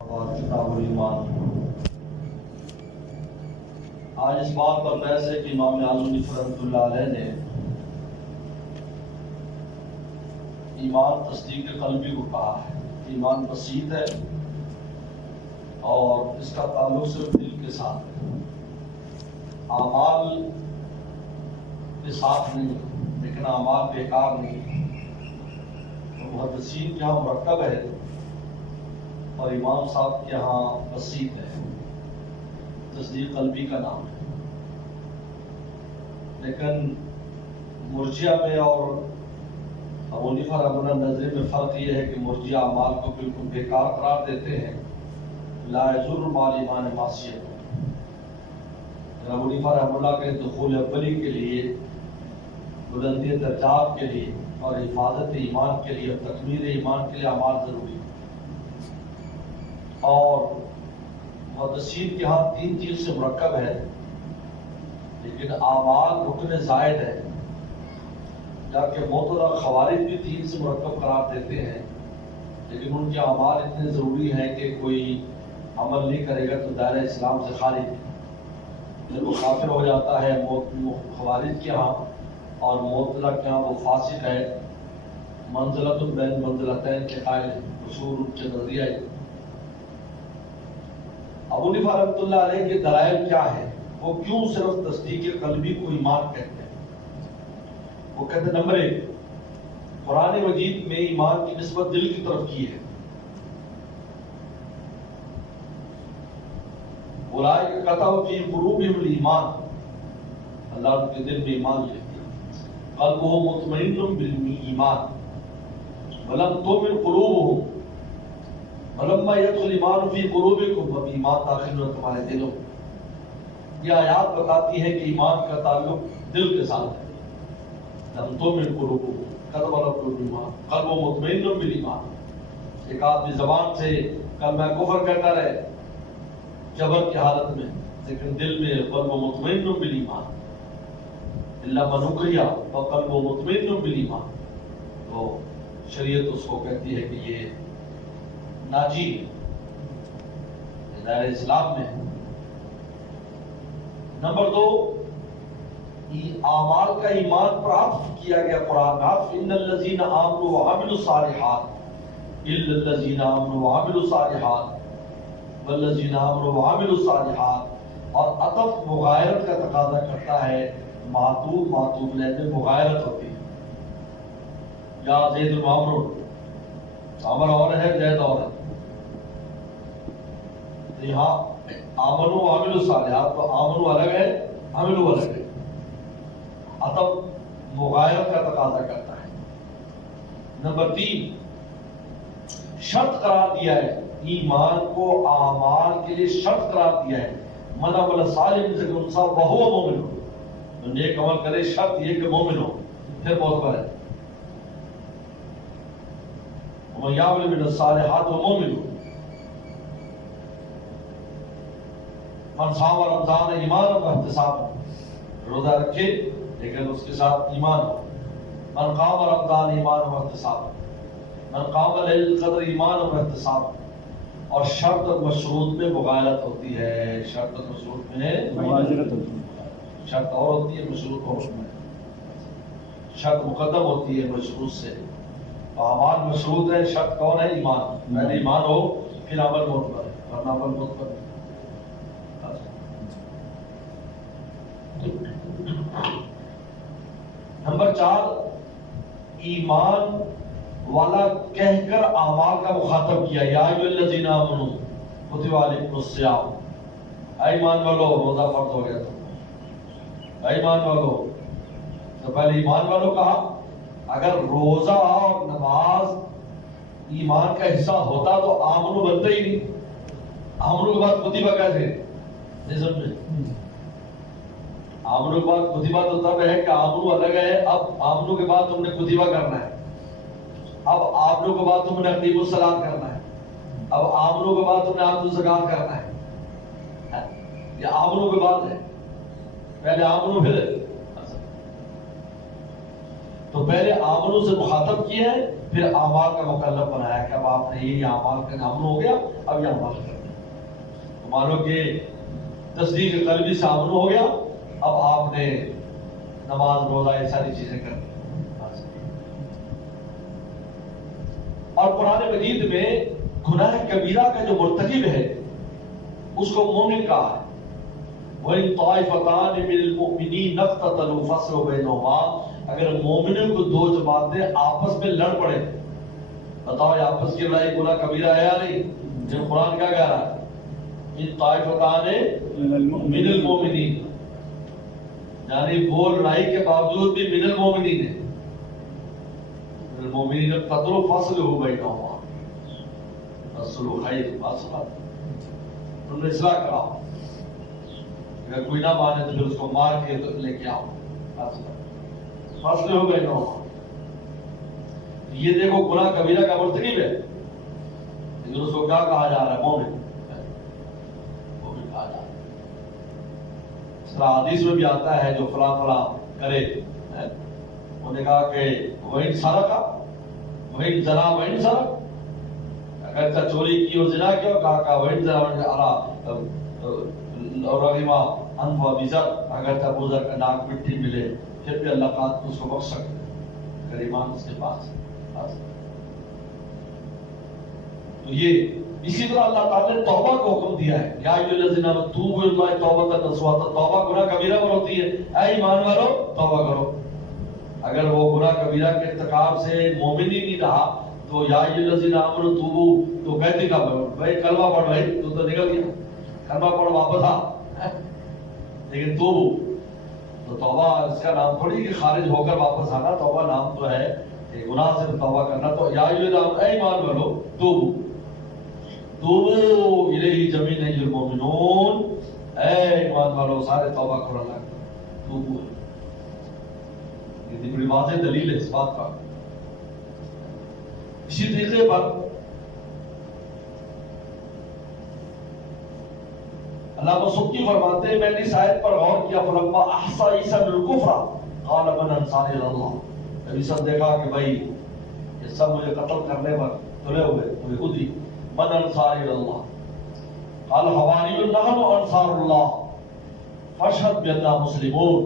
اور کتاب الایمان۔ آج اس بات پر بحث ہے کہ امام اعظم رحمۃ اللہ علیہ نے ایمان تصدیق قلبی کو کہا ہے۔ ایمان بسیط ہے اور اس کا تعلق صرف دل کے ساتھ ہے، اعمال کے ساتھ نہیں، لیکن اعمال بیکار نہیں۔ محدثین کے ہاں مرکب ہے اور امام صاحب کے ہاں بسیط ہے، تصدیق قلبی کا نام ہے۔ لیکن مرجئہ میں اور ابو حنیفہ رحمۃ اللہ نظر میں فرق یہ ہے کہ مرجئہ اعمال کو بالکل بیکار قرار دیتے ہیں، لا یضر مع الایمان معصیۃ۔ ابو حنیفہ رحمۃ اللہ کے دخول اولی کے لیے، بلندی درجات کے لیے اور حفاظت ایمان کے لیے، تکمیل ایمان کے لیے اعمال ضروری ہے۔ اور محدثین کے ہاں 3 چیز سے مرکب ہے، لیکن اعمال رکن زائد ہے، جبکہ معتزلہ خوارج بھی 3 سے مرکب قرار دیتے ہیں، لیکن ان کے اعمال اتنے ضروری ہیں کہ کوئی عمل نہیں کرے گا تو دائرہ اسلام سے خارج ہے، جب وہ کافر ہو جاتا ہے خوارج کے ہاں، اور معتزلہ کے ہاں وہ فاسق ہے، منزلۃ بین منزلتین کے قائل ہے، مشہور ان کے نظریہ ہے۔ ابو حنیفہ رحمۃ اللہ علیہ کے دلائل کیا ہے؟ وہ کیوں صرف تصدیق قلبی کو ایمان کہتے ہیں؟ وہ کہتے ہیں نمبر 1، قرآن مجید میں ایمان کی نسبت دل کی طرف کی ہے۔ اولئک کتب فی قلوبہم الایمان، اللہ ان کے دل میں ایمان لکھ دیا۔ قلبہم مطمئن بالایمان ولم تؤمن قلوبہم ولما يدخل ایمان فی قلوبکم، اب ایمان داخل ہو تمہارے دلوں۔ یہ آیات بتاتی ہے کہ ایمان کا تعلق دل کے ساتھ ہے۔ لم تؤمن قلوبکم کتب ربکم الایمان قلب مطمئن بالایمان۔ ایک آدمی زبان سے کلمہ کفر کہتا رہے جبر کی حالت میں، لیکن دل میں قلب مطمئن بالایمان، الا من اکرہ فقلب مطمئن بالایمان، تو شریعت اس کو کہتی ہے کہ یہ ناجی ہے، دائرہ اسلام میں ہے۔ نمبر 2، اعمال کا ایمان پر عطف کیا گیا قرآن میں، عطف ان الذین آمنوا وعملوا الصالحات الا الذین آمنوا وعملوا الصالحات والذین آمنوا وعملوا الصالحات، اور عطف مغایرت کا تقاضا کرتا ہے، معطوف معطوف علیہ میں مغایرت ہوتی ہے۔ یا زید العمر، عمر اور ہے، زید اور ہے، یہاں آمنوا وعملوا الصالحات تو آمنوا الگ ہے، عملوا الگ ہے، عطف مغایرت کا تقاضا کرتا ہے۔ نمبر 3، شرط قرار دیا ہے، ایمان کو اعمال کے لیے شرط قرار دیا ہے۔ من عمل صالحا من ذکر انثی وہو مومن، جو نیک عمل کرے شرط یہ کہ مومن ہو، پھر معتبر ہے۔ ومن یعمل من الصالحات وہو مومن، من صام رمضان ایمانا واحتسابا، روزہ رکھے لیکن اس کے ساتھ ایمان ہو۔ من قام رمضان ایمانا واحتسابا، من قام لیلۃ القدر ایمانا واحتسابا۔ اور شرط اور مشروط میں مغایرت ہوتی ہے، شرط اور مشروط میں مغایرت ہوتی ہے، شرط اور ہوتی ہے، مشروط اور ہوتی ہے، شرط مقدم ہوتی ہے مشروط سے۔ تو اعمال مشروط ہے، شرط کون ہے؟ ایمان، پہلے ایمان ہو پھر عمل معتبر ہے، ورنہ عمل معتبر ہے۔ نمبر 4، ایمان والا کہہ کر اعمال کا مخاطب کیا، یا ایھا الذین آمنوا کتب علیکم الصیام، اے ایمان والو روزہ فرض ہو گیا تھا، اے ایمان والو، تو پہلے ایمان والو کہا۔ اگر روزہ اور نماز ایمان کا حصہ ہوتا تو آمنو بنتا ہی نہیں، آمنو کے بعد کتبہ کیسے؟ نہیں سمجھے؟ آمنو کے بعد کتبہ تو تب ہے کہ آمنو الگ ہے، اب آمنو کے بعد تم نے کتبہ کرنا ہے، اب آمنو کے بعد تم نے اقیم الصلاۃ کرنا ہے، اب آمنو کے بعد تم نے آتو الزکوٰۃ کرنا ہے۔ یہ آمنو کے بعد ہے، پہلے آمنو پھر تو پہلے آمنو سے مخاطب کیا ہے، پھر اعمال کا مکلف بنایا کہ اب آپ نے یہ اعمال کا آمن ہو گیا، اب یہ عمل کرنا ہے۔ تو مانو کہ تصدیق قلبی سے آمن ہو گیا، اب آپ نے نماز روزہ یہ ساری چیزیں کرنی۔ اور قرآن مجید میں گناہ کبیرہ کا جو مرتکب ہے اس کو مومن کہا ہے۔ وَإِن طَائِفَتَانِ مِنَ الْمُؤْمِنِينَ اقْتَتَلُوا فَأَصْلِحُوا بَيْنَهُمَا، اگر مومنوں کو دو جماعتیں آپس میں لڑ پڑے، بتاؤ یہ آپس کی لڑائی گناہ کبیرہ ہے یا نہیں؟ جب قرآن کیا کہہ رہا ہے؟ ان طائفتان من المؤمنین، یعنی وہ لڑائی کے باوجود بھی من المؤمنین ہے۔ من المؤمنین اقتتلوا فاصلحوا بینہما، الصلح خیر، انہوں نے اصلاح کرا، اگر کوئی نہ مانے تو پھر اس کو مار کے لے کے آؤ، فاصلحوا بینہما۔ یہ دیکھو گناہ کبیرہ کا مرتکب ہے، لیکن اس کو کیا کہا جا رہا ہے؟ مومن کہا جا رہا ہے۔ اس طرح حدیث میں بھی آتا ہے جو فلاں فلاں کرے، انہوں نے کہا کہ وَإِن سَرَقَ وَإِن زَنَا وَإِن سَرَقَ، اگر چوری کی اور زنا کیا، کہا وَإِن زَنَا وَإِن سَرَقَ، اور رغم انف ابی ذر، اگر ابو ذر کا ناک مٹی ملے پھر بھی اللہ تعالیٰ اس کو بخش سکتے اگر ایمان اس کے پاس۔ تو یہ اسی طرح اللہ تعالیٰ نے توبہ کو حکم دیا ہے، یا ایھا الذین آمنوا توبوا الی اللہ توبۃ نصوحا، توبہ گناہ کبیرہ پر ہوتی ہے، اے ایمان والو توبہ کرو۔ اگر وہ گناہ کبیرہ کے ارتکاب سے مومن ہی نہیں رہا تو یا ایھا الذین آمنوا توبوا تو کہتے کیا؟ بھائی کلمہ پڑھ، بھائی تو نکل گیا، کلمہ پڑھ واپس آ، لیکن تو توبہ اس کا نام تھوڑی کہ خارج ہو کر واپس آنا، توبہ نام تو ہے کہ گناہ سے توبہ کرنا۔ تو یا اے ایمان والو توبو الیہ جمیعا ایھا المؤمنون، اے ایمان والو سارے توبہ کرو اللہ کی، توبو۔ یہ بڑی واضح دلیل ہے اس بات کا۔ اسی طریقے پر علامہ سبکی فرماتے ہیں میں نے اس آیت پر غور کیا، فلما احصى عیسیٰ الکفر قال من انصاری اللہ، جب عیسیٰ دیکھا کہ بھائی یہ سب مجھے قتل کرنے پر تلے ہوئے یہودی، من انصاری اللہ قال حواریون نحن انصار اللہ فاشهد بأننا مسلمون،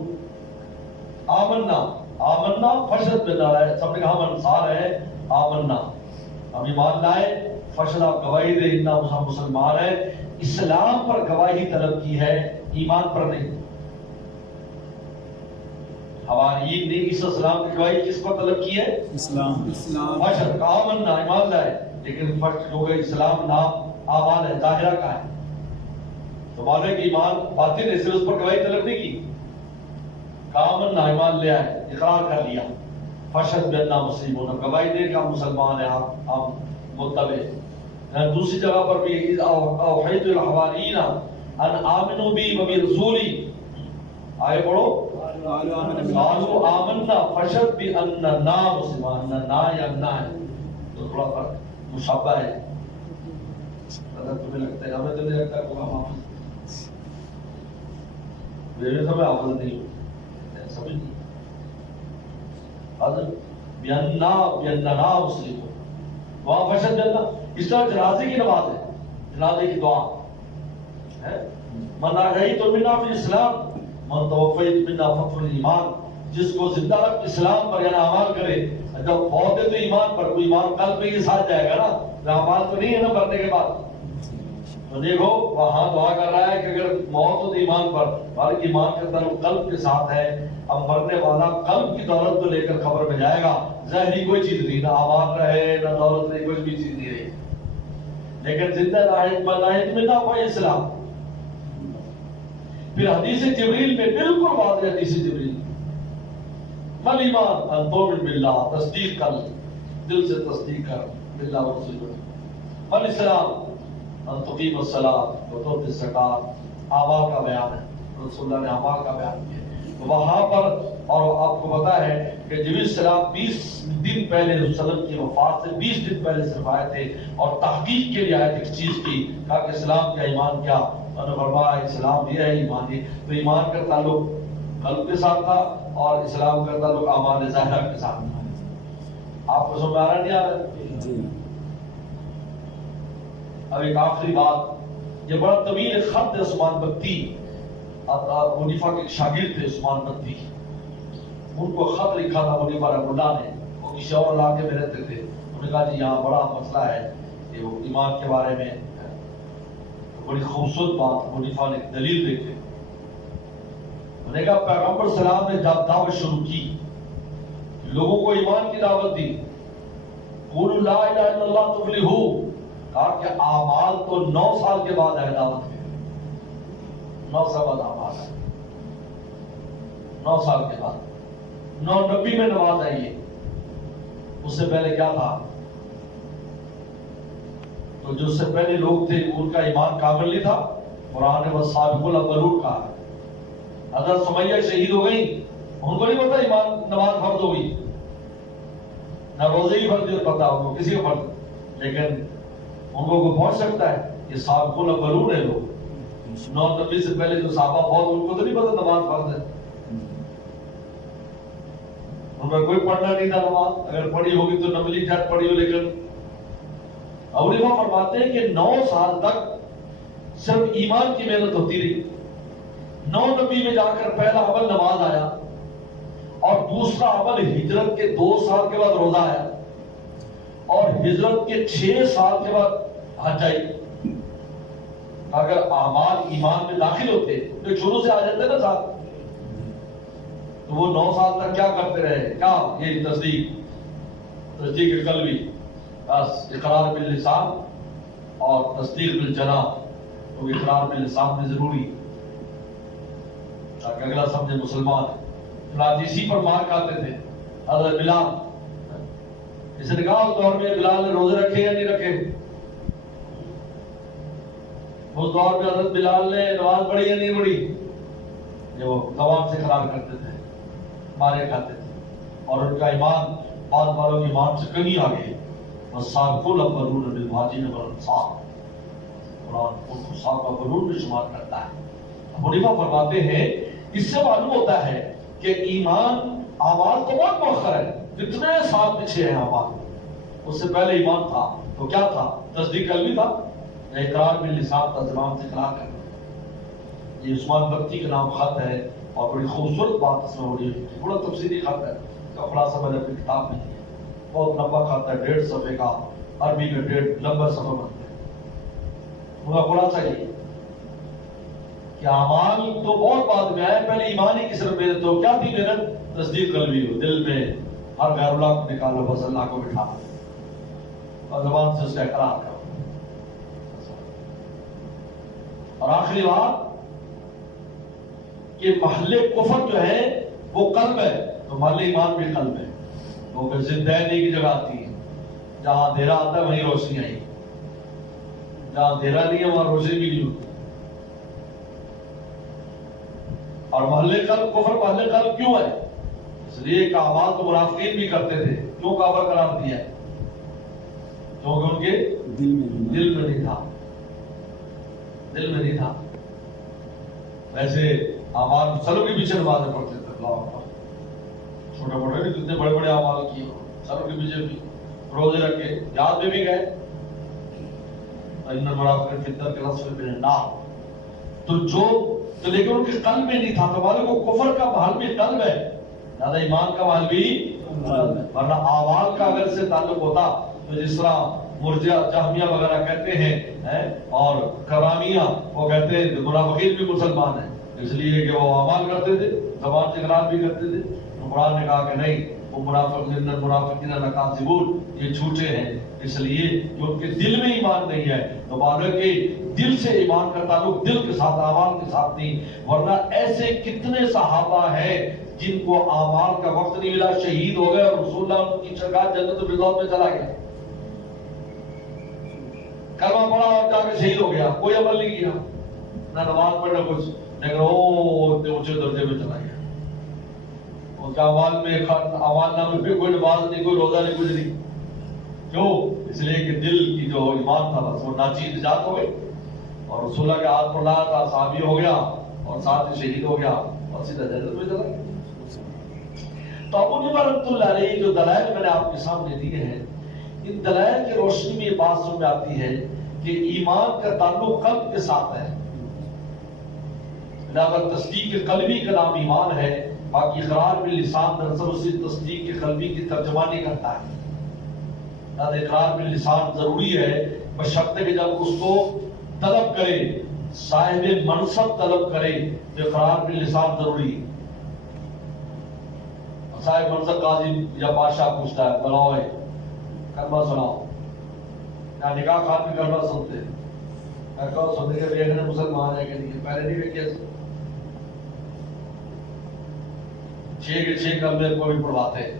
آمنا فاشهد بأننا، سب نے کہا ہم انصار ہیں، آمنا ہم ایمان لائے، فاشهد آپ گواہی دے اننا ہم مسلمان ہیں۔ اسلام پر گواہی طلب کی ہے، ایمان پر نہیں۔ حواریین نے عیسیٰ السلام کی گواہی کس پر طلب کی ہے؟ اسلام۔ فاشهد آمنا ایمان لائے، لیکن فرق ہو گئے اسلام نام اعمال ہے، ظاہرہ کا ہے، تو مانے کہ ایمان باطن ہے، صرف اس پر گواہی طلب نہیں کی، کامن ایمان لے آئے، اقرار کر لیا، فاشهد بأننا مسلمون، گواہی دے کہ ہم مسلمان ہیں، ہم متبع۔ دوسری جگہ پر بھی اوحیت الحواریین ان آمنوا بی وبرسولی، آئے پڑھو، قالوا آمنا فاشهد بأننا مسلمون، نا یا نا ہے تو تھوڑا فرق مشابہ ہے، اگر تمہیں لگتا ہے، ہمیں تو نہیں لگتا کہ ہم حافظ، میرے سمجھ حافظ نہیں ہو، سمجھ نہیں حضرت بأننا مسلمون، وہاں فاشهد بأننا۔ اس طرح جنازے کی نماز ہے، جنازے کی دعا ہے، من احییت منا فی الاسلام من توفیت منا فخر الایمان، جس کو زندہ رکھ اسلام پر یعنی اعمال کرے، جب فوت ہے تو ایمان پر، کوئی ایمان قلب میں ہی ساتھ جائے گا نا، اعمال تو نہیں ہے نا مرنے کے بعد۔ تو دیکھو وہاں دعا کر رہا ہے کہ اگر موت ہو تو ایمان پر، بلکہ ایمان کا تعلق قلب کے ساتھ ہے، اب مرنے والا قلب کی دولت تو لے کر قبر میں جائے گا، ظاہری کوئی چیز نہیں، نہ اعمال رہے نہ دولت رہے، کوئی بھی چیز نہیں رہی، لیکن زندہ لاہد میں نہ کوئی اسلام۔ پھر حدیث جبریل میں بالکل واضح حدیث جبریل، مل ایمان ان تؤمن باللہ، تصدیق کر، دل سے تصدیق کر باللہ و رسولہ، مل اسلام ان تقیم الصلاۃ وتؤتی الزکوٰۃ، اعمال کا بیان ہے، رسول اللہ نے اعمال کا بیان کیا وہاں پر۔ اور آپ کو پتا ہے کہ جبریل السلام 20 دن پہلے وسلم کی وفات سے 20 دن پہلے صرف آئے تھے، اور تحقیق کے لیے آئے تھے اس چیز کی، کہا کہ اسلام کیا، ایمان کیا، انہوں نے فرمایا اسلام یہ ہے، ایمان یہ۔ تو ایمان کا تعلق قلب کے ساتھ تھا، اور اسلام کا تعلق اعمال ظاہرہ کے ساتھ. آپ کو سمجھ آ رہا نہیں آ رہا؟ جی. اب ایک آخری بات، یہ بڑا طویل خط ہے عثمان بگٹی، ابو حنیفہ کے ایک شاگرد تھے عثمان بگٹی، ان کو خط لکھا تھا ابو حنیفہ رحمہ اللہ نے. وہ کسی اور علاقے میں رہتے تھے. انہوں نے کہا جی یہاں بڑا مسئلہ ہے کہ وہ ایمان کے بارے میں بڑی خوبصورت بات ابو حنیفہ نے دلیل دیکھے. انہوں نے کہا پیغمبر سلام نے جب دعوت شروع کی، لوگوں کو ایمان کی دعوت دی، قولوا لا الہ الا اللہ تفلحوا، کہا کہ اعمال تو 9 سال کے بعد ہے دعوت کے. 9 سال بعد اعمال ہے. 9 سال کے بعد 990 میں نماز آئی ہے. اس سے پہلے کیا تھا؟ تو جو اس سے پہلے لوگ تھے ان کا ایمان کامل نہیں تھا. قرآن نے والسابقون الاولون کہا. حضرت سمیہ شہید ہو گئی، ان کو نہیں پتا ایمان نماز فرض ہو گئی، نہ روزے کی فرض پتا ان کو کسی کو فرض، لیکن ان کو کوئی پہنچ سکتا ہے. یہ سابقون الاولون ہے لوگ. 990 سے پہلے جو صحابہ بہت، ان کو تو نہیں پتا نماز فرض ہے. ان کا کوئی پڑھنا نہیں تھا نماز. اگر پڑھی ہوگی تو نملی جات پڑھی ہو. لیکن ابو حنیفہ فرماتے ہیں کہ 9 سال تک صرف ایمان کی محنت ہوتی رہی. 990 میں جا کر پہلا عمل نماز آیا، اور دوسرا عمل ہجرت کے 2 سال کے بعد روزہ آیا، اور ہجرت کے 6 سال کے بعد حج آئی. اگر اعمال ایمان میں داخل ہوتے تو شروع سے آ جاتے نا ساتھ، تو وہ 9 سال تک کیا کرتے رہے؟ کیا یہ تصدیق قلبی، بس اقرار باللسان اور تصدیق بالجنان. تو اقرار باللسان میں ضروری تاکہ اگلا سمجھے مسلمان ہے. اسی پر مار کھاتے تھے حضرت بلال. اس نے کہا اس دور میں بلال نے روزے رکھے یا نہیں رکھے؟ اس دور میں حضرت بلال نے نماز پڑھی یا نہیں پڑھی؟ یہ وہ زبان سے اقرار کرتے تھے، مارے کھاتے تھے. اور ان کا ایمان، بعض والوں کے ایمان سے کمی آ گئی. والسابقون الاولون من المہاجرین والانصار، قرآن ان کو سابقہ اولون میں شمار کرتا ہے. ابو حنیفہ فرماتے ہیں اس سے معلوم ہوتا ہے کہ ایمان، اعمال تو بہت مؤخر ہے، کتنے سال پیچھے ہیں اعمال. اس سے پہلے ایمان تھا تو کیا تھا؟ تصدیق قلبی تھا، اقرار باللسان تھا، زبان سے اقرار کرنا. یہ عثمان بگٹی کا نام خط ہے، اور بڑی خوبصورت بات اس میں ہو رہی ہے. بڑا تفصیلی خط ہے، اس کا خلاصہ میں نے اپنی کتاب میں دیا. بہت لمبا خط ہے، 1.5 صفحے کا، عربی کا 1.5 لمبا صفحہ بنتا ہے. ان کا خلاصہ یہ کہ اعمال تو بہت بعد میں آئے، پہلے ایمان ہی کی صرف محنت ہو. کیا تھی محنت؟ تصدیق قلبی ہو، دل میں ہر غیر اللہ کو نکالو، بس اللہ کو بٹھا، اور زبان سے اس کا اقرار کرو. اور آخری بات کہ محل کفر جو ہے وہ قلب ہے، تو محل ایمان بھی قلب ہے. وہ کہ زندین کی جگہ آتی ہے، جہاں اندھیرا آتا ہے وہیں روشنی آئی، جہاں اندھیرا نہیں ہے وہاں روشنی بھی نہیں ہوتی. اور محل قلب، کفر محل قلب کیوں ہے؟ اس لیے کہ اعمال تو منافقین بھی کرتے تھے. کیوں کافر قرار دیا ہے؟ کیونکہ ان کے دل میں نہیں تھا. دل میں نہیں تھا. ویسے اعمال سروں کے پیچھے نمازیں پڑھتے تھے، اللہ اکبر، چھوٹے موٹے بھی کتنے بڑے بڑے اعمال کیے، سروں کے پیچھے بھی روزے رکھے، یاد میں بھی گئے. ان المنافقین فی الدرک الاسفل من النار. تو لیکن ان کے قلب میں نہیں تھا. تو والے کو کفر کا محل بھی قلب ہے، زیادہ ایمان کا محل بھی. ورنہ اعمال کا اگر سے تعلق ہوتا تو جس طرح مرجئہ جہمیہ وغیرہ کہتے ہیں، اور کرامیہ وہ کہتے ہیں منافقین بھی مسلمان ہیں، اس لیے کہ وہ اعمال کرتے تھے، زبان سے اقرار بھی کرتے تھے. تو قرآن نے کہا کہ نہیں، وہ منافقین لکاذبون، یہ جھوٹے ہیں، اس لیے جو ان کے دل میں ایمان نہیں ہے. تو معلوم ہے کہ دل سے ایمان کا تعلق دل کے ساتھ، اعمال کے ساتھ نہیں. ورنہ ایسے کتنے صحابہ ہیں جن کو اعمال کا وقت نہیں ملا، شہید ہو گئے، اور رسول اللہ کی سرکار جنت الفردوس میں چلا گیا. کلمہ پڑھا اور جا کے شہید ہو گیا، کوئی عمل نہیں کیا، نہ نماز پڑھنا کچھ، لیکن وہ اتنے اونچے درجے میں چلا گیا. اس کے اعمال میں، اعمال نامے میں کوئی نماز نہیں، کوئی روزہ نہیں، کچھ نہیں. کیوں؟ اس لیے کہ دل کی جو ایمان تھا بس وہ ناچیز نجات ہو گئی، اور رسول اللہ کے ہاتھ پر لایا تھا، صحابی ہو گیا، اور ساتھ ہی شہید ہو گیا، اور سیدھا جنت میں چلا گیا. تو ابو حنیفہ رحمۃ اللہ علیہ جو دلائل میں نے آپ کے سامنے دیے ہیں، ان دلائل کی روشنی میں یہ بات سمجھ میں آتی ہے کہ ایمان کا تعلق قلب کے ساتھ ہے. اگر تصدیق قلبی کا نام ایمان ہے، باقی اقرار باللسان دراصل اسی تصدیق قلبی کی ترجمانی کرتا ہے. اقرار باللسان ضروری ہے بشرطے کہ جب اس کو طلب کرے، صاحب منصب طلب کرے تو اقرار باللسان ضروری ہے. صاحب منصب قاضی یا بادشاہ پوچھتا ہے بلاؤ کلمہ سناؤ، یا نکاح خان بھی کلمہ سنتے ہیں. میں کہوں سننے کے دیکھنے مسلمان ہے کہ نہیں، پہلے نہیں دیکھے 6 کے 6 کلمے کو بھی پڑھواتے ہیں.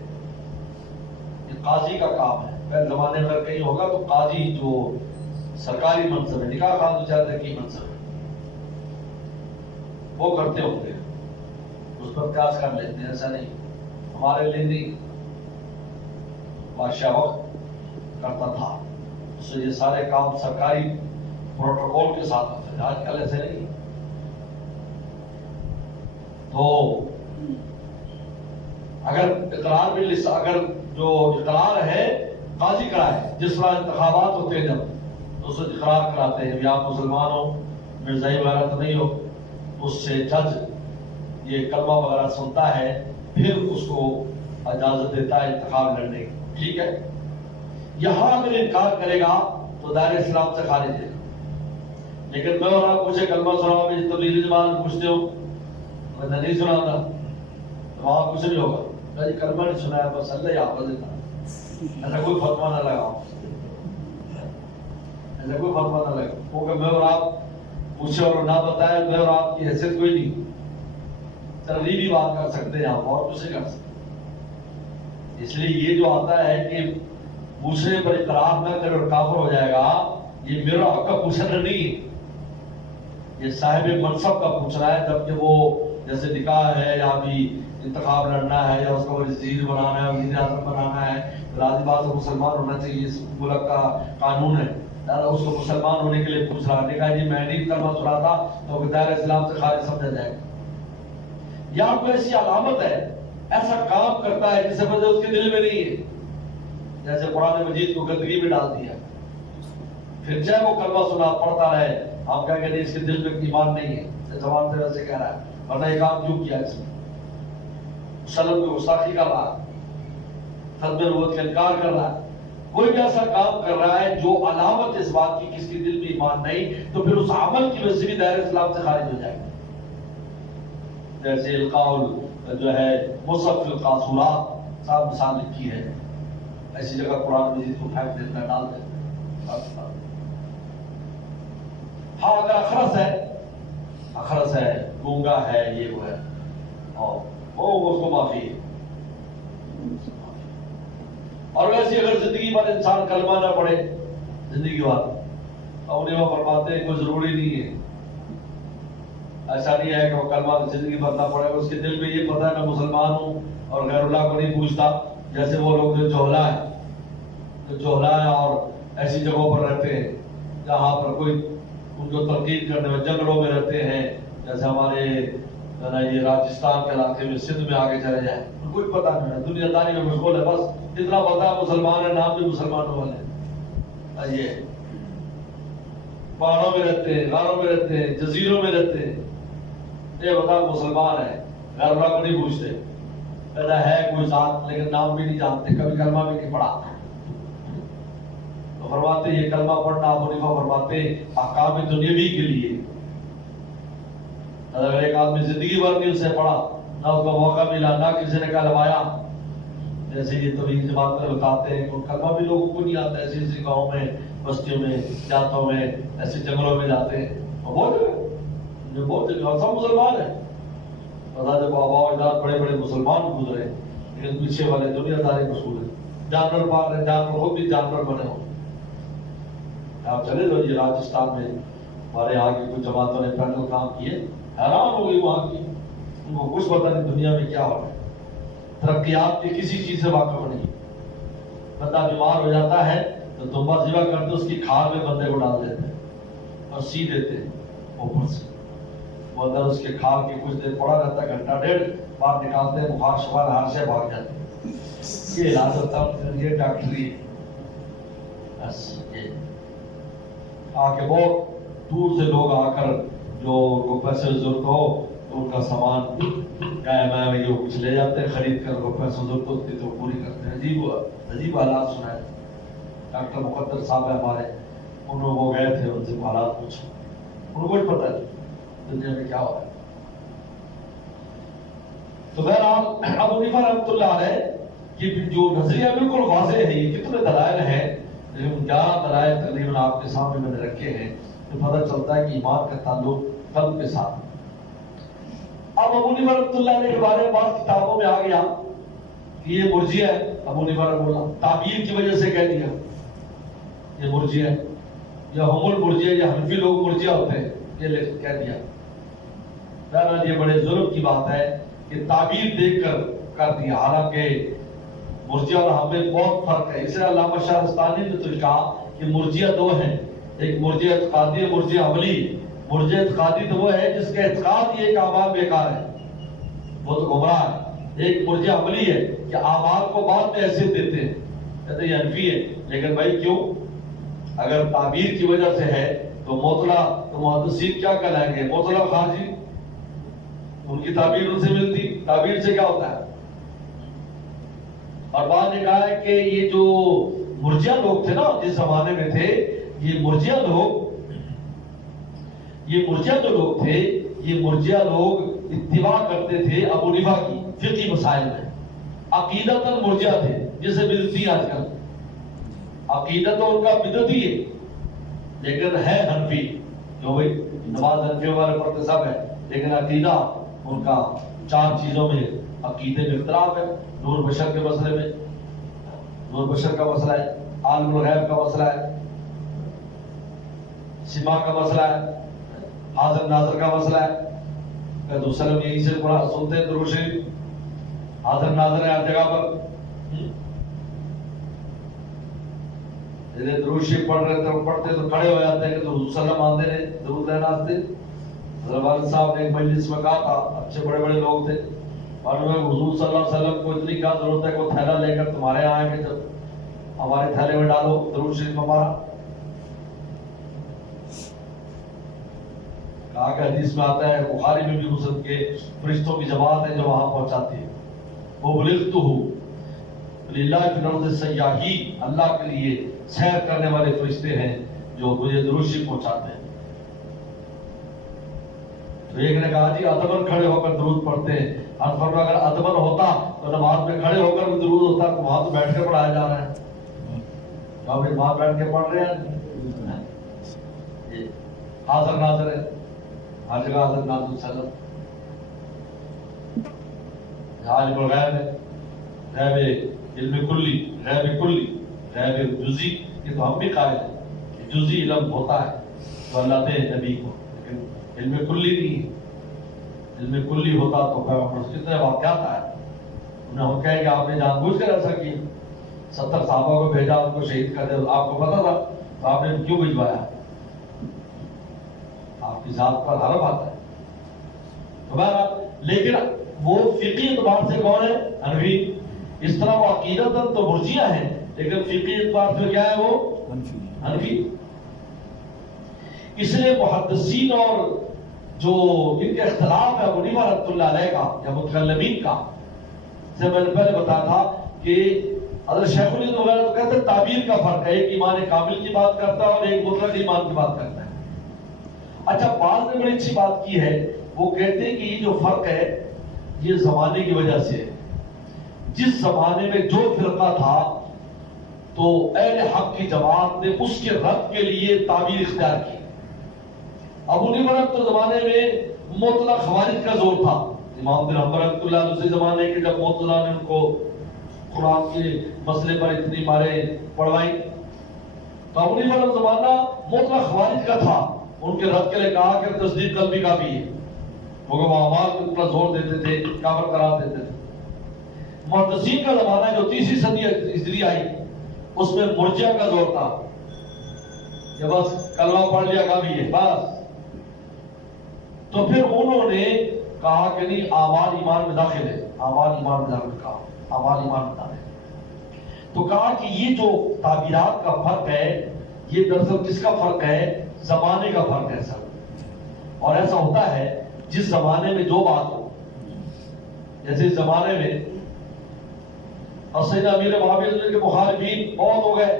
یہ قاضی کا کام ہے. پہلے زمانے میں کہیں ہوگا تو قاضی جو سرکاری منصب ہے، نکاح خان تو چاہتے کی منصب ہے، وہ کرتے ہوتے ہیں، اس پر قیاس کر لیتے ہیں. ایسا نہیں، ہمارے لیے نہیں، بادشاہ وقت کرتا تھا. اس سے یہ سارے کام سرکاری پروٹوکول کے ساتھ ہوتے ہیں. آج کل ایسے نہیں. تو اگر اقرار باللسان، اگر جو اقرار ہے قاضی کرائے، جس طرح انتخابات ہوتے ہیں جب تو اس سے اقرار کراتے ہیں، آپ مسلمان ہو، مرزائی وغیرہ تو نہیں ہو، اس سے جج یہ کلمہ وغیرہ سنتا ہے، پھر اس کو اجازت دیتا ہے انتخاب لڑنے کی. ٹھیک ہے. یہاں اگر انکار کرے گا تو دائرہ اسلام سے خارج ہے. لیکن میں اور آپ مجھے کلمہ سناؤ، میں تبلیغی جماعت میں پوچھتے ہو، میں نہیں سنا تھا، وہاں کچھ نہیں ہوگا. میں کلمہ نہیں سنایا، بس اللہ ہی حافظ دیتا، ایسا کوئی فتویٰ نہ لگاؤ، ایسا کوئی فتویٰ نہ لگاؤ. کیونکہ میں اور آپ پوچھے اور نہ بتایا، میں اور آپ کی حیثیت کوئی نہیں. ترغیبی بات کر سکتے ہیں آپ، اور کچھ نہیں کر سکتے. اس لیے یہ جو آتا ہے کہ دوسرے پر اقرار نہ کرے اور کافر ہو جائے گا، یہ میرا حق کا پوچھنا نہیں ہے، یہ صاحب منصب کا پوچھنا ہے. جبکہ وہ جیسے نکاح ہے یا بھی انتخاب لڑنا ہے یا اس کو وزیر بنانا ہے، وزیر اعظم بنانا ہے، راضی باز مسلمان ہونا چاہیے، اس ملک کا قانون ہے. اس کو مسلمان ہونے کے لیے پوچھ رہا ہے. کہا جی میں نہیں کلمہ سنا تھا تو دائرہ اسلام سے خارج سمجھا جائے گا. یا کوئی ایسی علامت ہے، ایسا کام کرتا ہے جس سے وجہ اس کے دل میں نہیں ہے، جیسے قرآن مجید کو گندگی میں ڈال دیا، پھر چاہے وہ کلمہ سنا پڑھتا رہے، ہم کہیں گے نہیں اس کے دل میں ایمان نہیں ہے، زبان سے ویسے کہہ رہا ہے، ورنہ یہ کام کیوں کیا اس نے؟ مسلم کو گستاخی کر رہا ہے، ختم نبوت کا انکار کر رہا ہے. کوئی بھی ایسا کام کر رہا ہے جو علامت اس بات کی کس کے دل میں ایمان نہیں، تو پھر اس عمل کی وجہ سے بھی دائرہ اسلام سے خارج ہو جائے گا. جیسے القاء جو ہے مصحف القاصورات صاحب مثال لکھی ہے، ایسی جگہ قرآن مجید کو پھینک دیتا ہے، ڈال دیتا ہے. ہاں اگر اخرس ہے، گونگا ہے، یہ وہ ہے، اور وہ اس کو معافی ہے. اور ویسے اگر زندگی بھر انسان کلمہ نہ پڑھے زندگی بھر، اور انہیں وہ فرماتے ہیں کوئی ضروری نہیں ہے، ایسا نہیں ہے کہ وہ کلمہ زندگی بھر نہ پڑھے، اس کے دل میں یہ پتہ ہے میں مسلمان ہوں اور غیر اللہ کو نہیں پوچھتا. جیسے وہ لوگ جو جوہلا ہے اور ایسی جگہوں پر رہتے ہیں جہاں پر کوئی ان کو تنقید کرنے میں جنگلوں میں رہتے ہیں، جیسے ہمارے یہ راجستھان کے علاقے میں، سندھ میں آگے چلے جائیں، کوئی پتہ نہیں ہے، دنیا داری میں مشغول ہے، بس اتنا پتہ مسلمان ہے، نام بھی مسلمانوں والے. یہ پہاڑوں میں رہتے ہیں، غاروں میں رہتے ہیں، جزیروں میں رہتے ہیں، یہ بتا مسلمان ہے، غیر اللہ کو نہیں پوچھتے، پیدا ہے کوئی ذات لیکن نام بھی نہیں جانتے، کبھی کلمہ بھی نہیں پڑھا. تو فرماتے یہ کلمہ پڑھنا، ابو حنیفہ فرماتے احکام دنیاوی کے لیے. اگر ایک آدمی زندگی بھر نہیں اسے پڑھا، نہ اس کو موقع ملا، نہ کسی نے کہلوایا، جیسے یہ تبلیغی جماعت میں بتاتے ہیں، کلمہ بھی لوگوں کو نہیں آتا، ایسی ایسی گاؤں میں، بستیوں میں، دیہاتوں میں، ایسے جنگلوں میں جاتے ہیں، بہت سب مسلمان ہیں، پتا جب بابا و اجداد بڑے بڑے مسلمان گزرے، لیکن پیچھے والے دنیا داری مشغول ہیں، جانور پال رہے، جانور خود بھی جانور بنے ہوں. آپ چلے جو یہ راجستھان میں ہمارے یہاں کی کچھ جماعتوں نے پینل کام کیے، حیران ہو گئی وہاں کی، ان کو کچھ پتہ نہیں دنیا میں کیا ہو رہا ہے، ترقیات کی کسی چیز سے واقف نہیں. بندہ بیمار ہو جاتا ہے تو دمبا ذبح کرتے اس کی کھال میں بندے کو ڈال دیتے ہیں اور سی دیتے ہیں اوپر سے. وہ اندر اس کے کھال کے کچھ دیر پڑا رہتا ہے، گھنٹہ ڈیڑھ، باہر نکالتے ہیں، بخار شمار ہار سے بھاگ جاتے ہیں. یہ علاج ہوتا ہے، یہ ڈاکٹری ہے. بس یہ آ کے بہت دور سے لوگ آ کر جو ان کو پیسے ضرورت ہو تو ان کا سامان میں یہ کچھ لے جاتے ہیں خرید کر، کو پیسے ضرورت ہوتی ہے تو پوری کرتے ہیں. عجیب حالات سنائے. ڈاکٹر مقدر صاحب ہے ہمارے، انہوں وہ گئے تھے، ان سے حالات پوچھے، ان کو کچھ پتہ نہیں دنیا میں کیا ہو رہا ہے. تو بہرحال ابو حنیفہ رحمۃ اللہ علیہ کی جو نظریہ بالکل واضح ہے. یہ کتنے دلائل ہیں، 11 دلائل تقریباً آپ کے سامنے میں نے رکھے ہیں، تو پتہ چلتا ہے کہ ایمان کا تعلق قلب کے ساتھ. اب ابو حنیفہ رحمۃ اللہ علیہ کے بارے میں بعض کتابوں میں آ گیا کہ یہ مرجئہ ہے. ابو حنیفہ رحمۃ اللہ تعبیر کی وجہ سے کہہ دیا یہ مرجئہ ہے، یا ہم المرجئہ، یا حنفی لوگ مرجئہ ہوتے ہیں، یہ کہہ دیا. بہرحال یہ بڑے ظلم کی بات ہے کہ تعبیر دیکھ کر دیا. حالانکہ مرجئہ اور حنفی بہت فرق ہے. اسے علامہ شہرستانی نے تو کہا کہ مرجئہ دو ہیں، ایک مرجئہ اعتقادی ہے، مرجئہ عملی. مرجئہ اعتقادی تو وہ ہے جس کا اعتقاد یہ کہ اعمال بیکار ہے، وہ تو گمراہ ہے. ایک مرجئہ عملی ہے کہ اعمال کو بعد میں حیثیت دیتے ہیں، کہتے ہیں یہ حنفی ہے. لیکن بھائی کیوں؟ اگر تعبیر کی وجہ سے ہے تو معطلا تو محدثین کیا کہلائیں گے؟ معطلا خارجی. ان کی تعبیر ان سے ملتی، تعبیر سے کیا ہوتا ہے. اور بعد نے کہا ہے کہ یہ جو مرجئہ لوگ تھے نا جس زمانے میں تھے، یہ مرجئہ جو لوگ تھے، یہ مرجئہ لوگ اتباع کرتے تھے ابو حنیفہ کی فقہی مسائل میں. عقیدتاً مرجئہ تھے، جسے بدعتی آج کل. عقیدت تو ان کا بدعتی ہے، لیکن ہے حنفی. جو بھائی نماز حنفی والے پڑھتے سب ہے، لیکن عقیدہ ان کا 4 چیزوں میں عقیدے میں اختلاف ہے. نور بشر کے مسئلے میں، نور بشر کا مسئلہ ہے، عالم الغیب کا مسئلہ ہے، سما کا مسئلہ ہے، حاضر ناظر کا مسئلہ ہے. کہ وسلم یہیں سے پڑھا سنتے ہیں درود شریف، حاضر ناظر ہے ہر جگہ پر. درود شریف پڑھ رہے تھے، پڑھتے تو کھڑے ہو جاتے ہیں کہ درود وسلم آتے رہے، درود لینا آتے. حضرت والد صاحب نے ایک مجلس میں کہا تھا، اچھے بڑے بڑے لوگ تھے، اور حضور صلی اللہ علیہ وسلم کو اتنی کیا ضرورت ہے کہ وہ تھیلا لے کر تمہارے یہاں آئیں گے، جب ہمارے تھیلے میں ڈالو درود شریف ہمارا. کہا کہ حدیث میں آتا ہے، بخاری میں بھی مسلم کے فرشتوں کی جماعت ہے جو وہاں پہنچاتی ہے. وَبُلِغْتُهُ لِلَّهِ فِي الْأَرْضِ السَّيَّاحِينَ، اللہ کے لیے سیر کرنے والے فرشتے ہیں جو مجھے درود شریف پہنچاتے ہیں. تو ایک نے کہا جی ادبن کھڑے ہو کر درود پڑھتے ہیں. فرما اگر ادبن ہوتا تو نماز میں کھڑے ہو کر بھی درود ہوتا، تو وہاں تو بیٹھ کے پڑھایا جا رہا ہے. وہاں بیٹھ کے پڑھ رہے ہیں. حاضر ناظر ہے ہر جگہ، حضرت ناظر وسلم. عالم الغیب ہے، غیب علم کلی، غیب کلی، غیب جزئی. یہ تو ہم بھی قائل ہیں کہ جزئی علم ہوتا ہے تو اللہ دے نبی کو، لیکن علم کلی نہیں ہے. علم کلی ہوتا تو پیغمبر کتنے واقعات آئے. انہیں ہم کہیں کہ آپ نے جان بوجھ کر ایسا کیا، 70 صحابہ کو بھیجا ان کو شہید کر دیا. آپ کو پتا تھا تو آپ نے کیوں بھجوایا؟ آپ کی ذات پر حرف آتا ہے. تو بہرحال لیکن وہ فقہی اعتبار سے کون ہے؟ حنفی. اس طرح وہ عقیدتاً تو مرجئہ ہیں، لیکن فقہی اعتبار سے کیا ہے؟ وہ حنفی. اس لیے محدثین اور جو ان کا اختلاف ہے ابو حنیفہ رحمۃ اللہ علیہ کا یا متکلمین کا، سے میں نے پہلے بتایا تھا کہ حضرت شیخ الہند وغیرہ تو کہتے ہیں تعبیر کا فرق ہے، ایک ایمان کامل کی بات کرتا ہے اور ایک مطلق ایمان کی بات کرتا ہے. اچھا بعض نے بڑی اچھی بات کی ہے، وہ کہتے ہیں کہ یہ جو فرق ہے یہ زمانے کی وجہ سے ہے. جس زمانے میں جو فرقہ تھا تو اہل حق کی جماعت نے اس کے رد کے لیے تعبیر اختیار کی. ابو حنیفہ کے زمانے میں معتزلہ خوارج کا زور تھا. امام بن حنبل رحمۃ اللہ علیہ زمانے کے جب معتزلہ نے ان کو قرآن کے مسئلے پر اتنی مارے پڑھوائی، تو ابو حنیفہ کا زمانہ معتزلہ خوارج کا تھا. ان کے رد کے لیے کہا کہ تصدیق قلبی کا بھی ہے، کیونکہ وہ اعمال کو اتنا زور دیتے تھے، کافر قرار دیتے تھے. محدثین کا زمانہ جو 30 صدی ہجری آئی، اس میں مرجئہ کا زور تھا کہ بس کلمہ پڑھ لیا کافی ہے بس. تو پھر انہوں نے کہا کہ نہیں اعمال ایمان میں داخل ہے، اعمال ایمان میں داخل، کہا اعمال ایمان میں داخل۔ تو کہا کہ یہ جو تعبیرات کا فرق ہے یہ دراصل کس کا فرق ہے؟ زمانے کا فرق ہے سر۔ اور ایسا ہوتا ہے جس زمانے میں جو بات ہو، جیسے اس زمانے میں سیدنا امیر معاویہ کے مخالفین بہت ہو گئے،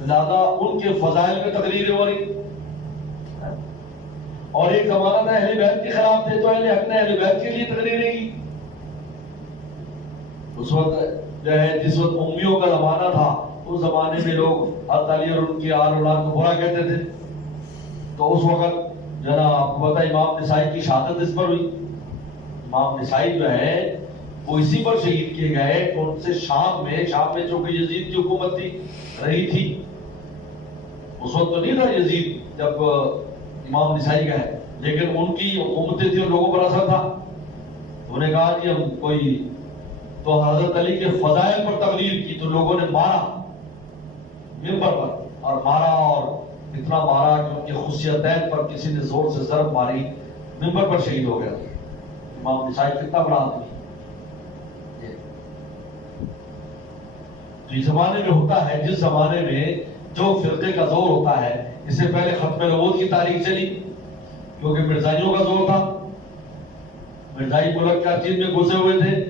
لہذا ان کے فضائل میں تقریریں ہو رہی، اور ایک زمانہ تھا اہل بیت کے خلاف تھے تو اہل حق نے اہل بیت کے لیے تقریریں کی۔ اس وقت جو ہے جس وقت امیوں کا زمانہ تھا اس زمانے میں لوگ حضرت علی اور ان کے آل اولاد کو برا کہتے تھے، تو اس وقت جو ہے نا آپ کو پتا امام نسائی کی شہادت اس پر ہوئی۔ امام نسائی جو ہے وہ اسی پر شہید کیے گئے، ان سے شام میں چونکہ یزید کی حکومت تھی رہی تھی، اس وقت تو نہیں تھا یزید جب امام نسائی گئے، لیکن ان کی حکومتیں تھی اور لوگوں پر اثر تھا۔ انہوں نے کہا کہ ہم کوئی تو حضرت علی کے فضائل پر تقریر کی تو لوگوں نے مارا منبر پر، اور مارا اور اتنا مارا کہ ان کے خصوصیتین پر کسی نے زور سے ضرب ماری، منبر پر شہید ہو گیا۔ امام نسائی کتنا بڑا آدمی۔ تو اس زمانے میں ہوتا ہے جس زمانے میں جو فرقے کا زور ہوتا ہے، اس سے پہلے ختم نبوت کی تاریخ چلی کیونکہ مرزائیوں کا زور تھا، مرزائی ملک کا چین میں گھسے ہوئے تھے۔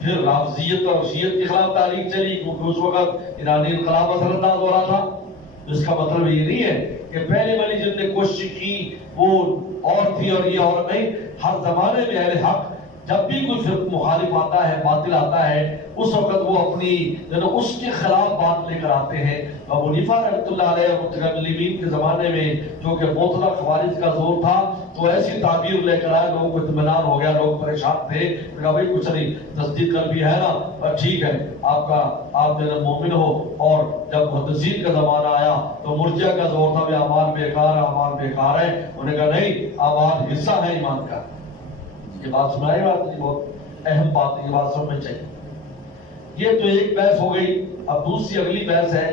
پھر رافضیت اور شیعت کے خلاف تاریخ چلی کیونکہ اس وقت ایرانی انقلاب اثر انداز ہو رہا تھا۔ اس کا مطلب یہ نہیں ہے کہ پہلے والی جن نے کوشش کی وہ اور تھی اور یہ اور نہیں۔ ہر زمانے میں اہل حق جب بھی کوئی فرق مخالف آتا ہے، باطل آتا ہے، اس وقت وہ اپنی اس کے خلاف بات لے کر آتے ہیں۔ ابو حنیفہ رحمۃ اللہ علیہ اور متکلمین کے زمانے میں جو کہ مطلق خوارج کا زور تھا تو ایسی تعبیر لے کر آئے، لوگوں کو اطمینان ہو گیا، لوگ پریشان تھے، کہا بھائی کچھ نہیں، تصدیق کر بھی ہے نا، ٹھیک ہے، آپ مومن ہو۔ اور جب محدثین کا زمانہ آیا تو مرجئہ کا زور تھا، اعمال بیکار ہے، اعمال بیکار ہے۔ انہوں نے کہا نہیں، اعمال حصہ ہے ایمان کا۔ یہ بات سنائی بات نہیں، بہت اہم بات ہے، یہ بات سمجھنا چاہیے۔ یہ تو ایک بحث ہو گئی۔ اب دوسری اگلی بحث ہے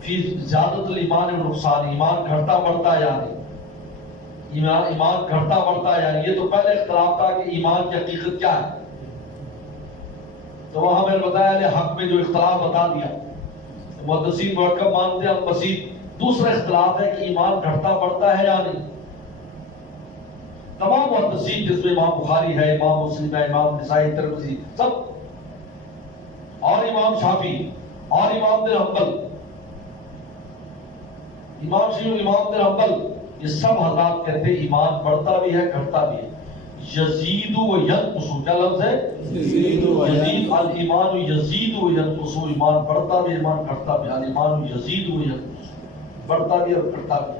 فی زیادت الایمان و نقصان، ایمان گھٹتا بڑھتا یا نہیں، ایمان گھٹتا بڑھتا یا نہیں۔ یہ تو پہلے اختلاف تھا کہ ایمان کی حقیقت کیا ہے، تو وہاں میں نے بتایا حق میں جو اختلاف بتا دیا، محدثین مرکب مانتے ہیں، اب مزید دوسرا اختلاف ہے کہ ایمان گھٹتا بڑھتا ہے یا نہیں۔ تمام محدثین جس میں امام بخاری ہے، امام مسلم ہے، امام نسائی، ترمذی، سب، اور امام شافعی اور امام بن حنبل، امام شافعی، امام بن حنبل، یہ سب حضرات کہتے ہیں ایمان بڑھتا بھی ہے گھٹتا بھی ہے۔ یزید و ینقص، کیا لفظ ہے؟ یزید، الایمان یزید و ینقص، ایمان بڑھتا بھی، ایمان گھٹتا بھی، الایمان یزید و ینقص، بڑھتا بھی اور گھٹتا بھی۔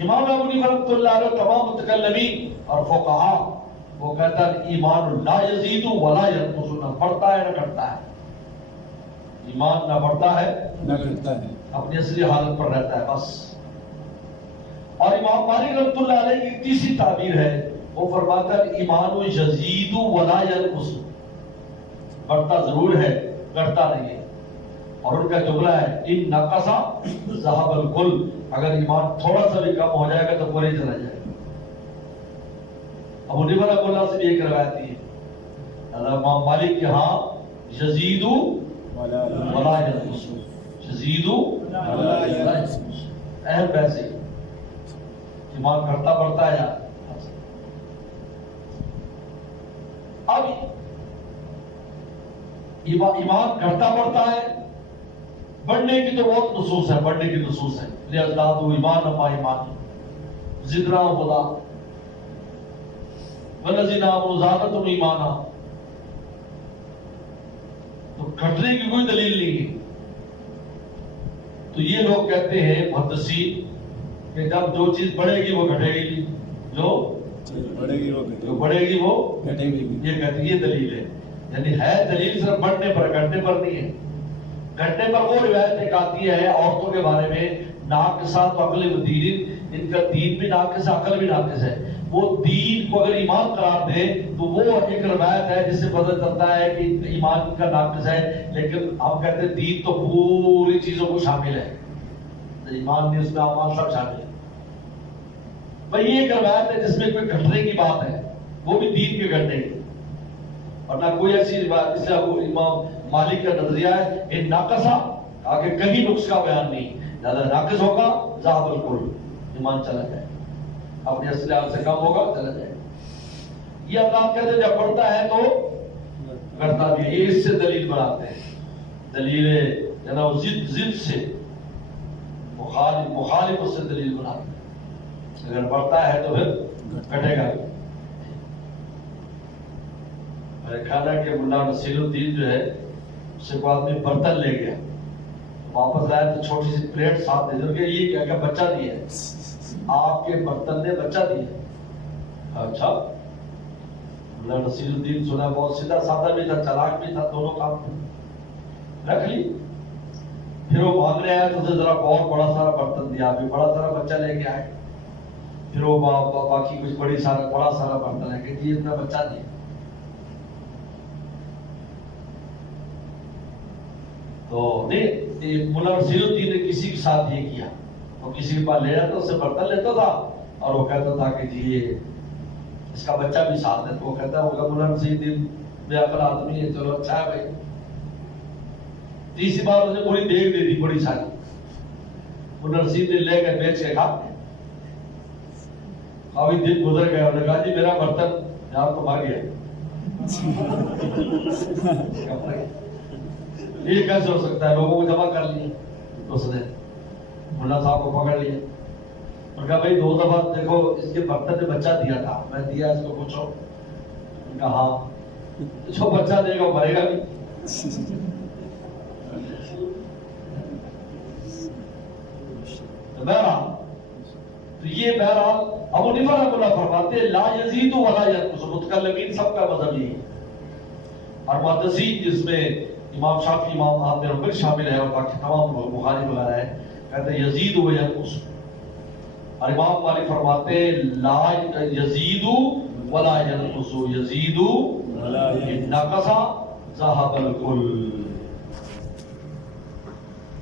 امام ابو حنیفہ رحمۃ اللہ علیہ تمام متکلمین اور فقہاء وہ کہتا ہے ایمان لا یزید ولا ینقص، نہ بڑھتا ہے نہ گھٹتا ہے، ایمان نہ بڑھتا ہے نہ گھٹتا ہے، اپنی اصلی حالت پر رہتا ہے بس۔ اور امام مالک رحمۃ اللہ علیہ کی تیسری تعبیر ہے، وہ فرماتا ہے ایمان یزید ولا ینقص، بڑھتا ضرور ہے گھٹتا نہیں ہے۔ اور ان کا جملہ ہے ان نقص ذهب الکل، اگر ایمان تھوڑا سا بھی کم ہو جائے گا تو پورے چلا جائے گا۔ ابو حنیفہ رحمۃ اللہ سے بھی ایک روایت ہے، امام مالک کے ہاں یزید ولا ینقص، یزید ولا ینقص، اہم بحث ہے ایمان گھٹتا بڑھتا ہے یا۔ اب ایمان گھٹتا بڑھتا ہے، بڑھنے کی تو بہت نصوص ہے، بڑھنے کی نصوص ہے، لیازدادوا ایمانا مع ایمان، زدنا خدا والذین آمنوا زادتہم ایمانا۔ تو گھٹنے کی کوئی دلیل نہیں ہے۔ تو یہ لوگ کہتے ہیں محدثین کہ جب جو چیز بڑھے گی وہ گھٹے گی، جو بڑھے گی وہ گھٹے گی، یہ کہتے ہیں، یہ دلیل ہے۔ یعنی ہے دلیل صرف بڑھنے پر، گھٹنے پر نہیں ہے۔ گھٹنے پر وہ روایت ایک آتی ہے عورتوں کے بارے میں، ناقصات عقل و دین، ان کا دین بھی ناقص ہے، عقل بھی ناقص ہے۔ وہ دین کو اگر ایمان قرار دے تو وہ ایک روایت ہے جس سے پتہ چلتا ہے کہ ایمان کا ناقص ہے، لیکن ہم کہتے ہیں دین تو پوری چیزوں کو شامل ہے، ایمان بھی اس میں اعمال سب شامل ہے۔ بھئی یہ ایک روایت ہے جس میں کوئی گھٹنے کی بات ہے، وہ بھی دین کے گھٹنے کی، اور نہ کوئی ایسی روایت جس سے امام مالک کا نظریہ ہے کہ ناقصہ، آگے کہیں نقص کا بیان نہیں، زیادہ ناقص ہوگا ذهب الکل، ایمان چلا جائے، اپنے اصل حال سے کم ہوگا چلا جائے۔ یہ اللہ کہتے ہیں جب پڑھتا ہے تو کرتا بھی ہے، یہ اس سے دلیل بناتے ہیں، دلیل جناب ضد سے مخالف اس سے دلیل بناتے ہیں، اگر پڑھتا ہے تو پھر کٹے گا۔ میں نے کھانا کہ ملا نصیر الدین جو ہے اس سے کوئی آدمی برتن لے گیا، واپس آیا تو چھوٹی سی پلیٹ ساتھ دے دے، یہ کیا کہ بچہ دیا ہے، آپ کے برتن نے بچہ دیا۔ اچھا، ملا نصیر الدین سنا بہت سیدھا سادہ بھی تھا، چلاک بھی تھا، دونوں کام رکھ لی۔ پھر وہ مانگنے آیا تو اسے ذرا بہت بڑا سارا برتن دیا، ابھی بڑا سارا بچہ لے کے آئے، پھر وہ باقی کچھ بڑا سارا برتن ہے کہ جی اتنا بچہ دیا۔ تو نہیں، ملا نصیر الدین نے کسی کے ساتھ یہ کیا، وہ کسی کے پاس لے جاتا، اس سے برتن لیتا تھا اور وہ کہتا تھا کہ جی یہ اس کا بچہ بھی ساتھ ہے، تو وہ کہتا ہے ملا نصیر الدین بے عقل آدمی ہے، چلو اچھا ہے بھائی۔ تیسری بار اسے پوری دیگ دے دی بڑی ساری، ملا نصیر الدین لے کر بیچ کے کھا، کافی دن گزر گئے، انہوں نے کہا جی میرا برتن یہاں تو مر گیا، یہ کیسے ہو سکتا ہے؟ لوگوں کو جمع کر لیے، اس نے ملا صاحب کو پکڑ لیا اور کہا بھائی 2 دفعہ دیکھو اس کے برتن نے بچہ دیا تھا، میں دیا اس کو پوچھو، کہا ہاں، جو بچہ دے گا مرے گا بھی۔ بہرحال تو یہ بہرحال ابو حنیفہ رحمۃ اللہ فرماتے ہیں لا یزید ولا ینقص، متکلمین سب کا مذہب یہ ہے، اور محدثین جس میں امام شافعی، امام احمد بن حنبل شامل ہے اور باقی تمام بخاری وغیرہ ہے، کہتے ہیں یزید و ینقص، اور امام مالک فرماتے ہیں لا یزید ولا ینقص، یزید ان نقص ذهب الکل۔